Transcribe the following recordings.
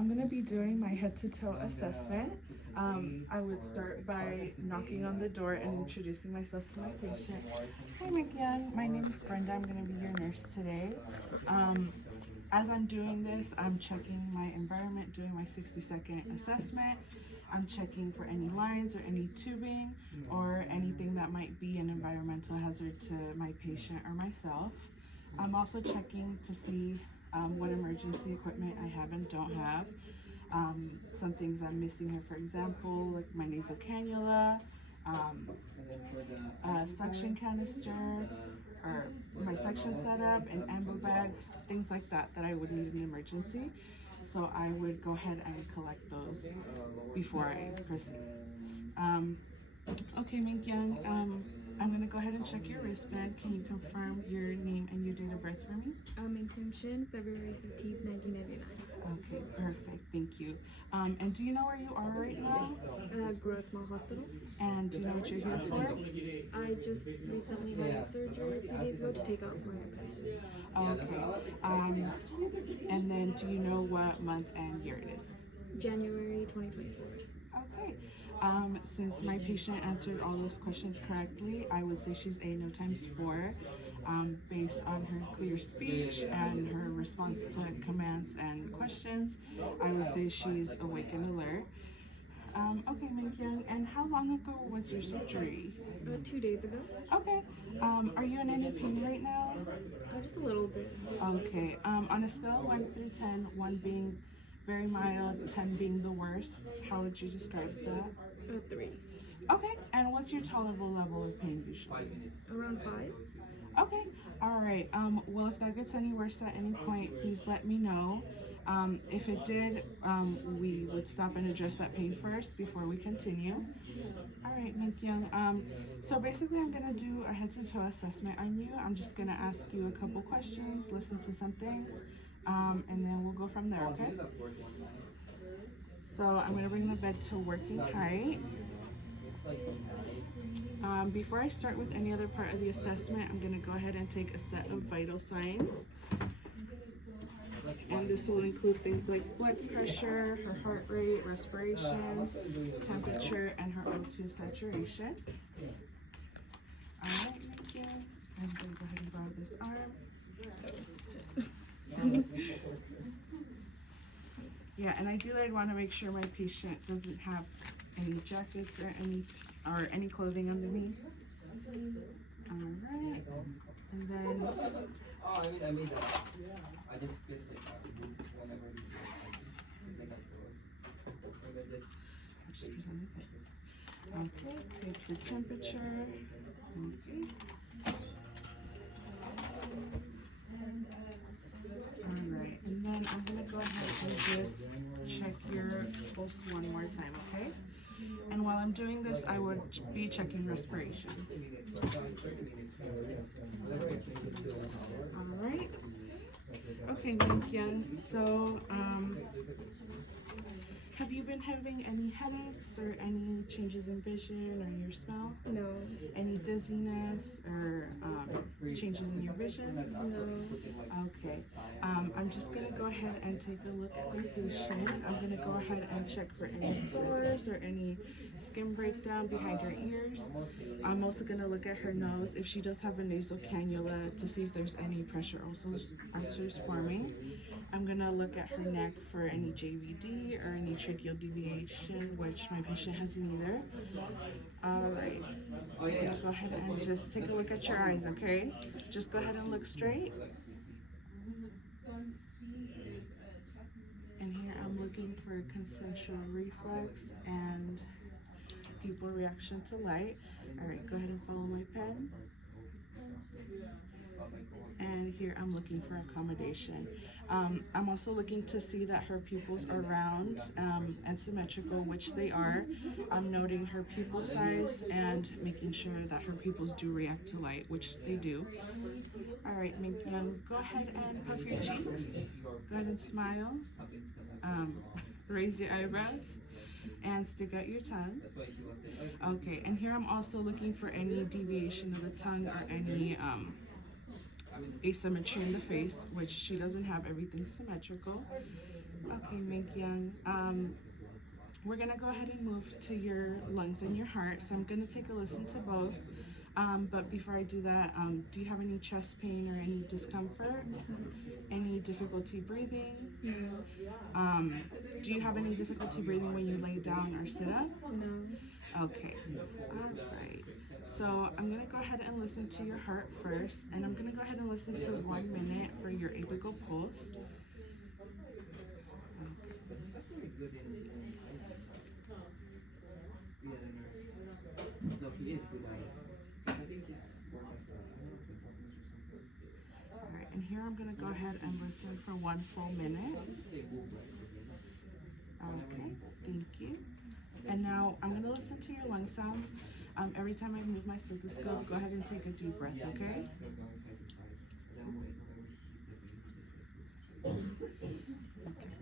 I'm going to be doing my head-to-toe assessment. I would start by knocking on the door and introducing myself to my patient. Hi, McYoung. My name is Brenda. I'm going to be your nurse today. As I'm doing this, I'm checking my environment, doing my 60-second assessment. I'm checking for any lines or any tubing or anything that might be an environmental hazard to my patient or myself. I'm also checking to see what emergency equipment I have and don't have. Some things I'm missing here, for example, like my nasal cannula, a suction canister, or my suction setup, an amber bag, things like that that I would need in an emergency. So I would go ahead and collect those before I proceed. Okay, Minkyung, I'm going to go ahead and check your wristband. Can you confirm your name and your date of birth for me? Minkyung Shin, February 15th, 1999. Okay, perfect. Thank you. And do you know where you are right now? Grossmont Hospital. And do you know what you're here for? I just recently had surgery a few days ago to take out my appendix. Okay. And then do you know what month and year it is? January 2024. Okay. Since my patient answered all those questions correctly, I would say she's a no times 4, based on her clear speech and her response to commands and questions. I would say she's awake and alert. Okay, Minkyung, and how long ago was your surgery? 2 days ago. Okay. Are you in any pain right now? Just a little bit. Okay. On a scale of 1 through 10, 1 being very mild, 10 being the worst, how would you describe that? 3. Okay. And what's your tolerable level of pain usually? Around 5. Okay. All right. Well, if that gets any worse at any point, please let me know. If it did, we would stop and address that pain first before we continue. All right, Minkyung. So basically, I'm going to do a head-to-toe assessment on you. I'm just going to ask you a couple questions, listen to some things, and then we'll go from there, okay? So I'm going to bring the bed to working height. Before I start with any other part of the assessment, I'm going to go ahead and take a set of vital signs. And this will include things like blood pressure, her heart rate, respirations, temperature, and her O2 saturation. All right, thank you. I'm going to go ahead and grab this arm. Yeah, and ideally I'd want to make sure my patient doesn't have any jackets or any clothing underneath. All right, and then I just spit it whenever okay, take your temperature. Okay. Alright, and then I'm gonna go ahead and just check your pulse one more time, okay? And while I'm doing this, I would be checking respirations. Alright. Okay, Minkyung, so have you been having any headaches or any changes in vision or your smell? No. Any dizziness or changes in your vision? No. Okay. I'm just going to go ahead and take a look at my patient. I'm going to go ahead and check for any sores or any skin breakdown behind her ears. I'm also going to look at her nose if she does have a nasal cannula to see if there's any pressure ulcers forming. I'm going to look at her neck for any JVD or any tracheal deviation, which my patient has neither. Alright, I'm going to go ahead and just take a look at your eyes, okay? Just go ahead and look straight. And here I'm looking for consensual reflex and pupil reaction to light. Alright, go ahead and follow my pen. And here I'm looking for accommodation. I'm also looking to see that her pupils are round and symmetrical, which they are. I'm noting her pupil size and making sure that her pupils do react to light, which they do. All right, Minkyung, go ahead and puff your cheeks. Go ahead and smile. Raise your eyebrows and stick out your tongue. Okay, and here I'm also looking for any deviation of the tongue or any asymmetry in the face, which she doesn't have. Everything's symmetrical. Okay, Mink Young. We're gonna go ahead and move to your lungs and your heart. So I'm gonna take a listen to both. But before I do that, do you have any chest pain or any discomfort? Any difficulty breathing? No. Do you have any difficulty breathing when you lay down or sit up? No. Okay. All right. So I'm gonna go ahead and listen to your heart first, and I'm gonna go ahead and listen to 1 minute for your apical pulse. But he's not really good in being a nurse. No, he is good at it. 'Cause I think he's work as a All right, and here I'm gonna go ahead and listen for 1 full minute. they move like Okay, thank you. And now I'm gonna listen to your lung sounds. Every time I move my stethoscope, go ahead and take a deep breath, okay? So going side to side. And then whenever he Okay.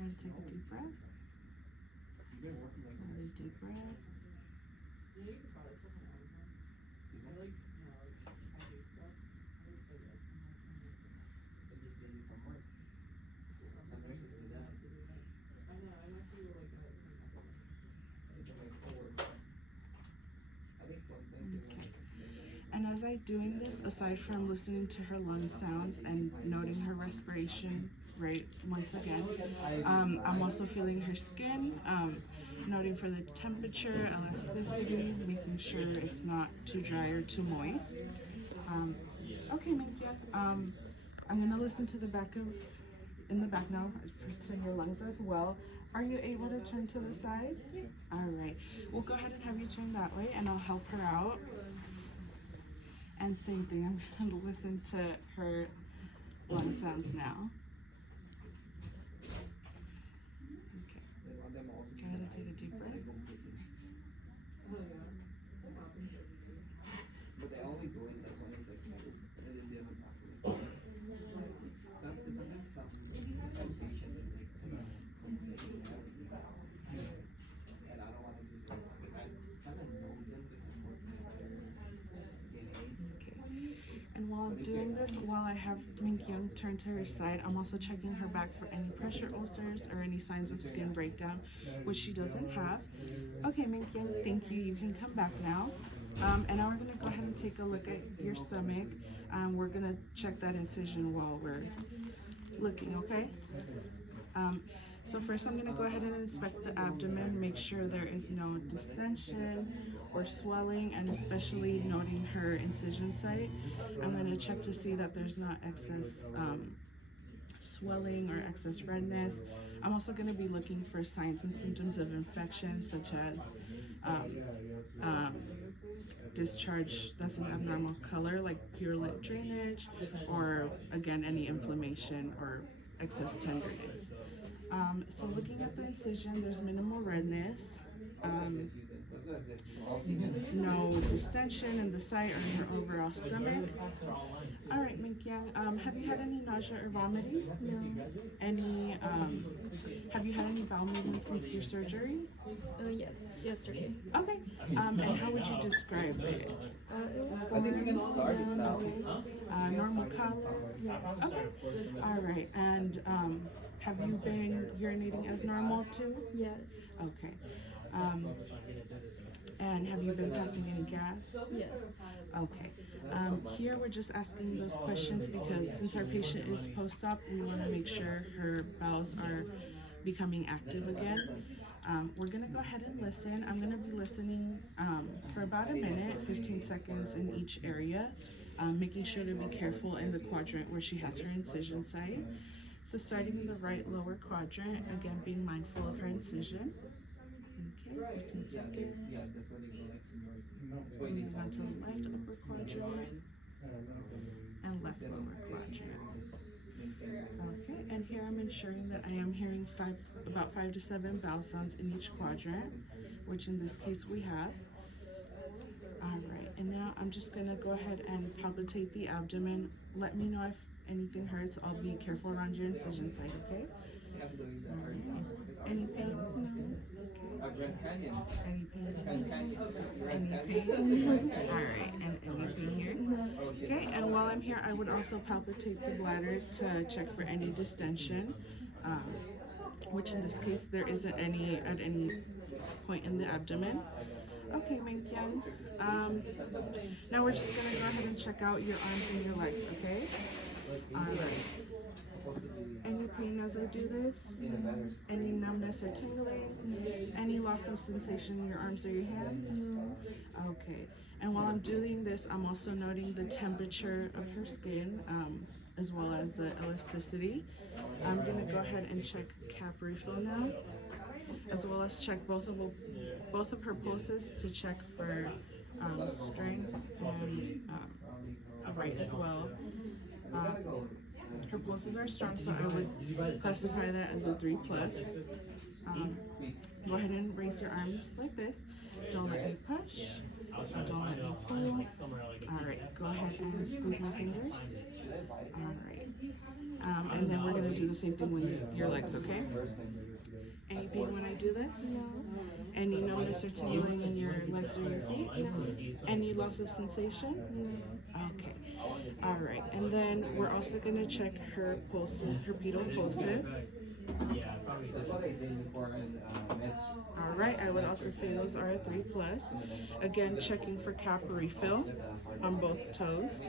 And take a deep breath. you've been working as a Another nurse. deep breath. But just getting from work. Some nurses do that. Even my coworker. I think one thing Okay. And as I'm doing this, aside from listening to her lung sounds and noting her respiration rate once again, I'm also feeling her skin, noting for the temperature, elasticity, making sure it's not too dry or too moist. Okay, Minkia. I'm gonna listen to in the back now to your lungs as well. Are you able to turn to the side? Yeah. All right. We'll go ahead and have you turn that way, and I'll help her out. And same thing, I'm gonna listen to her lung sounds now. Okay, They want them also go ahead and take a deep breath. But they only go in like when it's like and then they don't have to. Sometimes some patient is like complaining everything. And I don't want to do this because I kind of know them because I'm working as CNA. Okay. And while I'm doing this, while I have Mink Young turned to her side, I'm also checking her back for any pressure ulcers or any signs of skin breakdown, which she doesn't have. Okay, Mink Young, thank you. You can come back now. And now we're gonna go ahead and take a look at your stomach. We're gonna check that incision while we're looking, okay? So first I'm gonna go ahead and inspect the abdomen, make sure there is no distension or swelling, and especially noting her incision site. I'm gonna check to see that there's not excess swelling or excess redness. I'm also gonna be looking for signs and symptoms of infection, such as discharge that's an abnormal color, like purulent drainage, or again, any inflammation or excess tenderness. So looking at the incision, there's minimal redness, no distension in the site or in her overall stomach. All right, Mink Young, have you had any nausea or vomiting? No. Any, have you had any bowel movements since your surgery? Yes. Yesterday. Okay, and how would you describe it? It was I think we can start it now. Normal color? Okay, all right, and have you been urinating as normal too? Yes. Okay, and have you been passing any gas? Yes. Okay, here we're just asking those questions because since our patient is post-op, we want to make sure her bowels are becoming active again. We're gonna go ahead and listen. I'm gonna be listening for about a minute, 15 seconds in each area, making sure to be careful in the quadrant where she has her incision site. So starting in the right lower quadrant, again being mindful of her incision. Okay, 15 seconds. Yeah, that's when they go like seniority. Moving on to the left upper quadrant and left lower quadrant. Okay, and here I'm ensuring that I am hearing about 5 to 7 vowel sounds in each quadrant, which in this case we have. All right, and now I'm just gonna go ahead and palpitate the abdomen. Let me know if anything hurts. I'll be careful around your incision site, okay? Any pain? No. Grand Canyon. Any pain? Grand Canyon. Any pain? All right, and anything here? Okay, and while I'm here, I would also palpitate the bladder to check for any distension which in this case there isn't any at any point in the abdomen. Okay, Mingyan. Now we're just gonna go ahead and check out your arms and your legs, okay? Alright. Any pain as I do this? Any numbness or tingling? Any loss of sensation in your arms or your hands? No. Okay. And while I'm doing this, I'm also noting the temperature of her skin, as well as the elasticity. I'm gonna go ahead and check cap refill now, as well as check both of her pulses to check for strength and rate as well. Her pulses are strong, so I would classify that as a 3+. Go ahead and raise your arms like this. Don't let me push. Don't let me pull. Alright, go ahead and squeeze my fingers. Alright. And then we're going to do the same thing with your legs, okay? Any pain when I do this? No. Any numbness or tingling in your legs or your feet? No. Any loss of sensation? No. Okay. Alright, and then we're also going to check her pulses, her pedal pulses. Alright, I would also say those are a 3+. Again, checking for cap refill on both toes.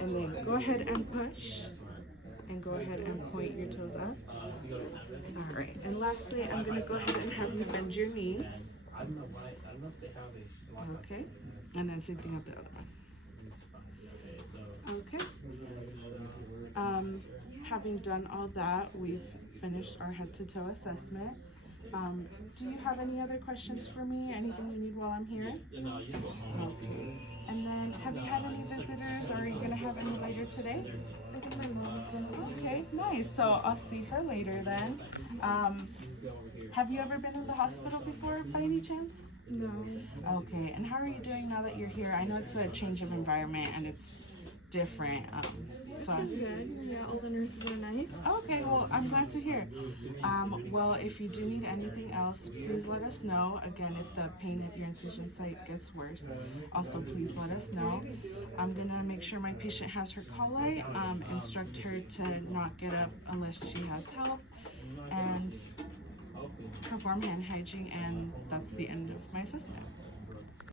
And then go ahead and push. And go ahead and point your toes up. Alright, and lastly, I'm going to go ahead and have you bend your knee. Okay, and then same thing up the other one. Okay. Having done all that, we've finished our head-to-toe assessment. Do you have any other questions for me? Anything you need while I'm here? Okay. And then, have you had any visitors, or are you going to have any later today? I think my mom is gonna be. Okay, nice. So I'll see her later then. Have you ever been to the hospital before, by any chance? No. Okay, and how are you doing now that you're here? I know it's a change of environment and it's different. It's been good. Yeah, all the nurses are nice. Okay, well, I'm glad to hear. Well, if you do need anything else, please let us know. Again, if the pain at your incision site gets worse, also please let us know. I'm gonna make sure my patient has her call light, instruct her to not get up unless she has help, and perform hand hygiene, and that's the end of my assessment.